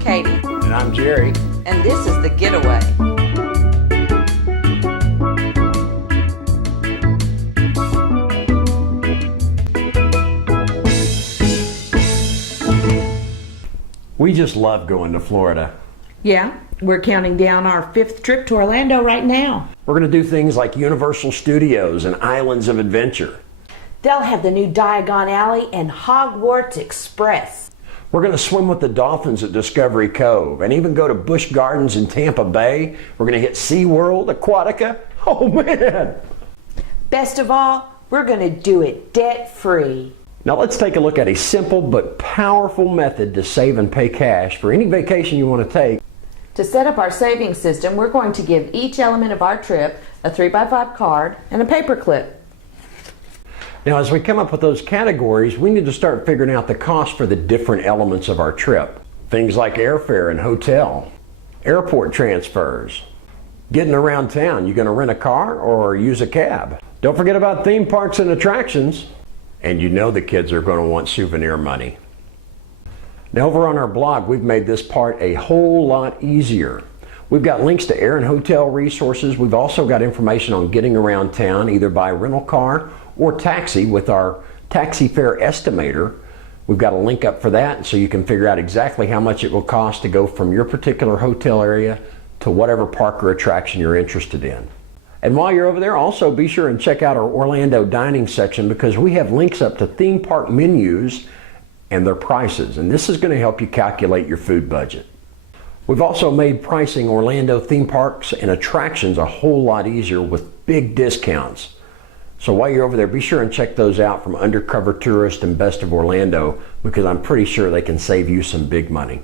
Katie. And I'm Jerry. And this is The Getaway. We just love going to Florida. Yeah, we're counting down our 5th trip to Orlando right now. We're going to do things like Universal Studios and Islands of Adventure. They'll have the new Diagon Alley and Hogwarts Express. We're going to swim with the dolphins at Discovery Cove and even go to Busch Gardens in Tampa Bay. We're going to hit SeaWorld, Aquatica. Oh man! Best of all, we're going to do it debt-free. Now let's take a look at a simple but powerful method to save and pay cash for any vacation you want to take. To set up our savings system, we're going to give each element of our trip a 3x5 card and a paper clip. Now as we come up with those categories, we need to start figuring out the cost for the different elements of our trip. Things like airfare and hotel, airport transfers, getting around town. You going to rent a car or use a cab? Don't forget about theme parks and attractions. And you know the kids are going to want souvenir money. Now over on our blog, we've made this part a whole lot easier. We've got links to air and hotel resources. We've also got information on getting around town, either by rental car or taxi with our taxi fare estimator. We've got a link up for that so you can figure out exactly how much it will cost to go from your particular hotel area to whatever park or attraction you're interested in. And while you're over there, also be sure and check out our Orlando dining section because we have links up to theme park menus and their prices. And this is going to help you calculate your food budget. We've also made pricing Orlando theme parks and attractions a whole lot easier with big discounts. So while you're over there, be sure and check those out from Undercover Tourist and Best of Orlando because I'm pretty sure they can save you some big money.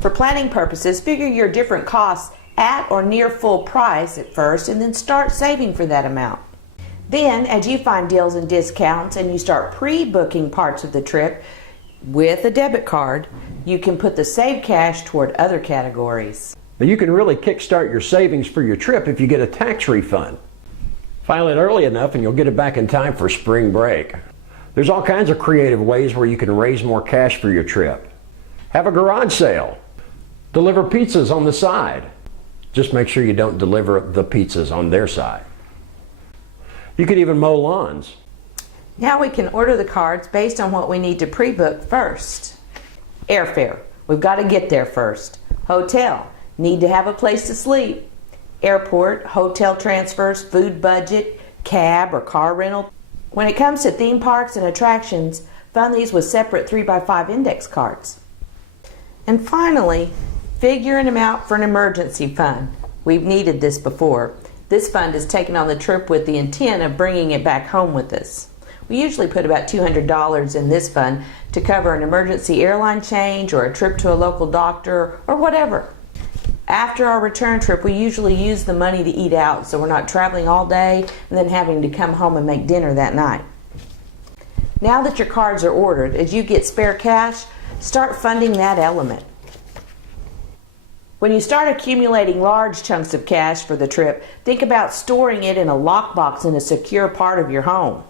For planning purposes, figure your different costs at or near full price at first and then start saving for that amount. Then, as you find deals and discounts and you start pre-booking parts of the trip with a debit card, you can put the saved cash toward other categories. Now you can really kickstart your savings for your trip if you get a tax refund. File it early enough and you'll get it back in time for spring break. There's all kinds of creative ways where you can raise more cash for your trip. Have a garage sale. Deliver pizzas on the side. Just make sure you don't deliver the pizzas on their side. You could even mow lawns. Now we can order the cards based on what we need to pre-book first. Airfare, we've got to get there first. Hotel, need to have a place to sleep. Airport, hotel transfers, food budget, cab or car rental. When it comes to theme parks and attractions, fund these with separate 3x5 index cards. And finally, figure an amount for an emergency fund. We've needed this before. This fund is taken on the trip with the intent of bringing it back home with us. We usually put about $200 in this fund to cover an emergency airline change or a trip to a local doctor or whatever. After our return trip, we usually use the money to eat out so we're not traveling all day and then having to come home and make dinner that night. Now that your cards are ordered, as you get spare cash, start funding that element. When you start accumulating large chunks of cash for the trip, think about storing it in a lockbox in a secure part of your home.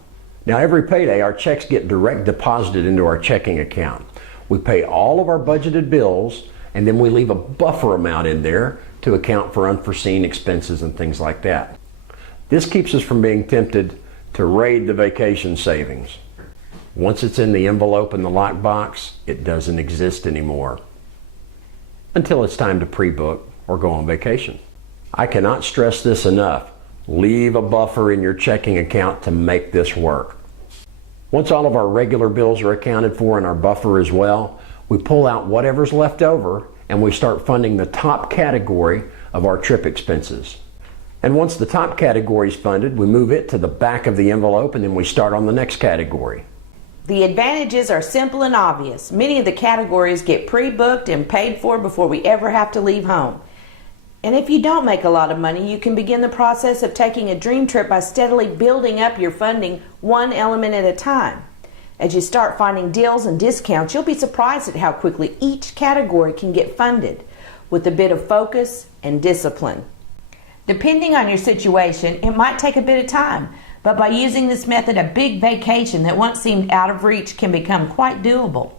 Now every payday, our checks get direct deposited into our checking account. We pay all of our budgeted bills and then we leave a buffer amount in there to account for unforeseen expenses and things like that. This keeps us from being tempted to raid the vacation savings. Once it's in the envelope in the lockbox, it doesn't exist anymore until it's time to pre-book or go on vacation. I cannot stress this enough. Leave a buffer in your checking account to make this work. Once all of our regular bills are accounted for and our buffer as well, we pull out whatever's left over and we start funding the top category of our trip expenses. And once the top category is funded, we move it to the back of the envelope and then we start on the next category. The advantages are simple and obvious. Many of the categories get pre-booked and paid for before we ever have to leave home. And if you don't make a lot of money, you can begin the process of taking a dream trip by steadily building up your funding one element at a time. As you start finding deals and discounts, you'll be surprised at how quickly each category can get funded with a bit of focus and discipline. Depending on your situation, it might take a bit of time, but by using this method, a big vacation that once seemed out of reach can become quite doable.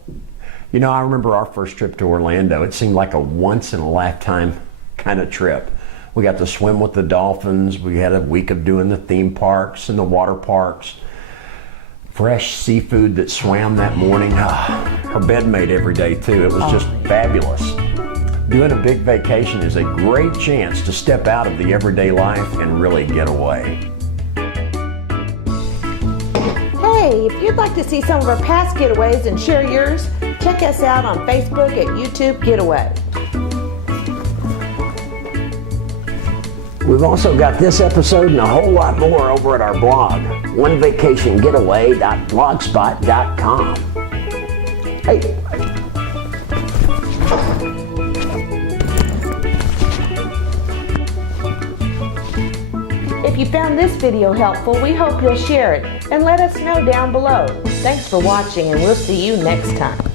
You know, I remember our first trip to Orlando. It seemed like a once-in-a-lifetime kind of trip. We got to swim with the dolphins. We had a week of doing the theme parks and the water parks. Fresh seafood that swam that morning. Her bed made every day too. It was just fabulous. Doing a big vacation is a great chance to step out of the everyday life and really get away. Hey, if you'd like to see some of our past getaways and share yours, check us out on Facebook at YouTube Getaway. We've also got this episode and a whole lot more over at our blog, onevacationgetaway.blogspot.com. Hey. If you found this video helpful, we hope you'll share it and let us know down below. Thanks for watching, and we'll see you next time.